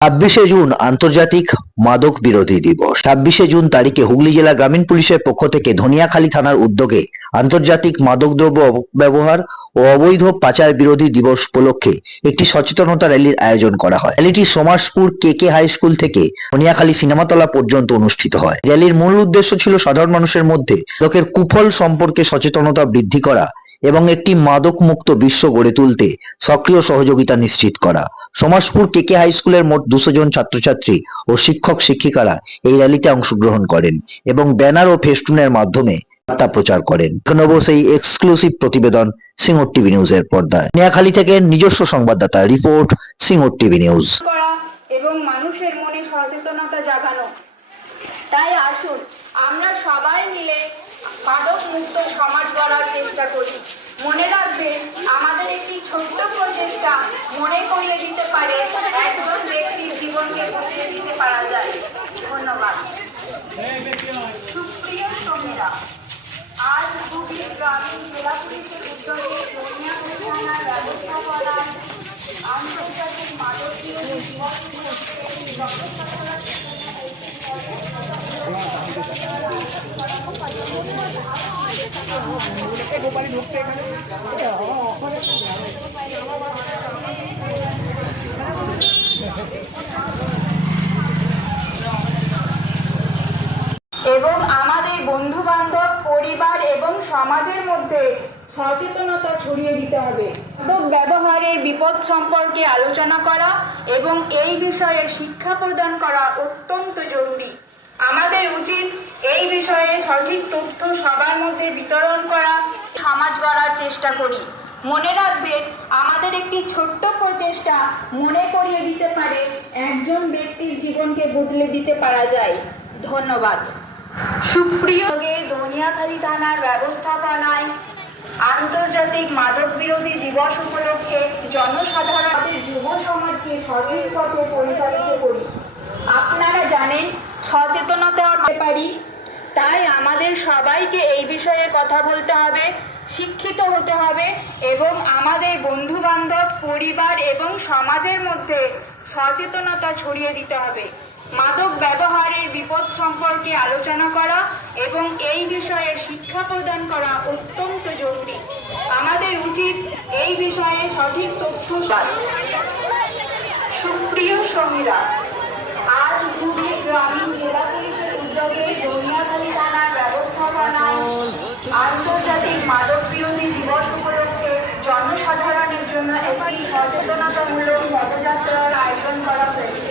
26 June আন্তর্জাতিক মাদক বিরোধী দিবস। 26 জুন তারিখে হুগলি জেলা গ্রামীণ পুলিশের পক্ষ থেকে ধনিয়াখালী থানার উদ্যোগে আন্তর্জাতিক মাদকদ্রব্য ব্যবহার ও অবৈধ পাচার বিরোধী দিবস উপলক্ষে একটি সচেতনতা র্যালির আয়োজন করা হয়। র্যালিটি সমাজপুর KK হাই স্কুল থেকে ধনিয়াখালী সিনেমাতলা পর্যন্ত অনুষ্ঠিত হয়। র্যালির মূল উদ্দেশ্য ছিল সাধারণ মানুষের মধ্যে মাদকের কুফল সম্পর্কে সচেতনতা বৃদ্ধি করা এবং একটি মাদক মুক্ত বিশ্ব গড়ে তুলতে সক্রিয় সহযোগিতা নিশ্চিত করা। সমাজপুর KK হাই স্কুলের মোট 200 জন ছাত্রছাত্রী ও শিক্ষক শিক্ষিকারা এই র্যালিতে অংশগ্রহণ করেন এবং ব্যানার ও ফেস্টুনের মাধ্যমে বার্তা প্রচার করেন। জানাবো সেই এক্সক্লুসিভ প্রতিবেদন সিঙ্গুর টিভি নিউজের পর্দায়। ধনিয়াখালী থেকে নিজস্ব সংবাদদাতা রিপোর্ট, সিঙ্গুর টিভি নিউজ। এবং মানুষের মনে সচেতনতা জাগানো। তাই আসুন আমরা সবাই মিলে মাদক মুক্ত সমাজ গড়ার চেষ্টা করি। মনে রাখবে, আমাদের একটি ছোট্ট প্রচেষ্টা মনে করিয়ে দিতে পারে একজন ব্যক্তির জীবনকে বদলে দিতে পারা যায়। ধন্যবাদ। সুপ্রিয় শ্রমিকরা, আজ হুগলি গ্রামীণ জেলা পুলিশের উদ্যোগে ধনিয়াখালী থানার ব্যবস্থাপনায় আন্তর্জাতিক মাদক বিরোধী দিবস এবং আমাদের বন্ধু বান্ধব, পরিবার এবং সমাজের মধ্যে সচেতনতা ছড়িয়ে দিতে হবে। মাদক ব্যবহারের বিপদ সম্পর্কে আলোচনা করা এবং এই বিষয়ে শিক্ষা প্রদান করা অত্যন্ত জরুরি। আমাদের উচিত এই বিষয়ে সঠিক তথ্য সবার মধ্যে বিতরণ করা, সমাজ গড়ার চেষ্টা করি। মনে রাখবে, আমাদের একটি ছোট্ট প্রচেষ্টা মনে করিয়ে দিতে পারে একজন ব্যক্তির জীবনকে বদলে দিতে পারা যায়। ধন্যবাদ। সুপ্রিয় ধনিয়াখালী থানার ব্যবস্থাপনায় আন্তর্জাতিক মাদক বিরোধী দিবস উপলক্ষে জনসাধারণের যুব সমাজকে সঠিক পথে পরিচালিত করি। আপনারা জানেন, সচেতনতা পারি, তাই আমাদের সবাইকে এই বিষয়ে কথা বলতে হবে, শিক্ষিত হতে হবে এবং আমাদের বন্ধু বান্ধব, পরিবার এবং সমাজের মধ্যে সচেতনতা ছড়িয়ে দিতে হবে। মাদক ব্যবহারের বিপদ সম্পর্কে আলোচনা করা এবং এই বিষয়ে শিক্ষা প্রদান করা অত্যন্ত জরুরি। আমাদের উচিত এই বিষয়ে সঠিক তথ্য। সুপ্রিয় শ্রমিকরা, আজ হুগলি গ্রামীণ জেলা পুলিশের উদ্যোগে ধনিয়াখালী থানার ব্যবস্থাপনায় আন্তর্জাতিক মাদক বিরোধী দিবস উপলক্ষে জনসাধারণের জন্য একটি সচেতনতামূলক পদযাত্রার আয়োজন করা হয়েছে।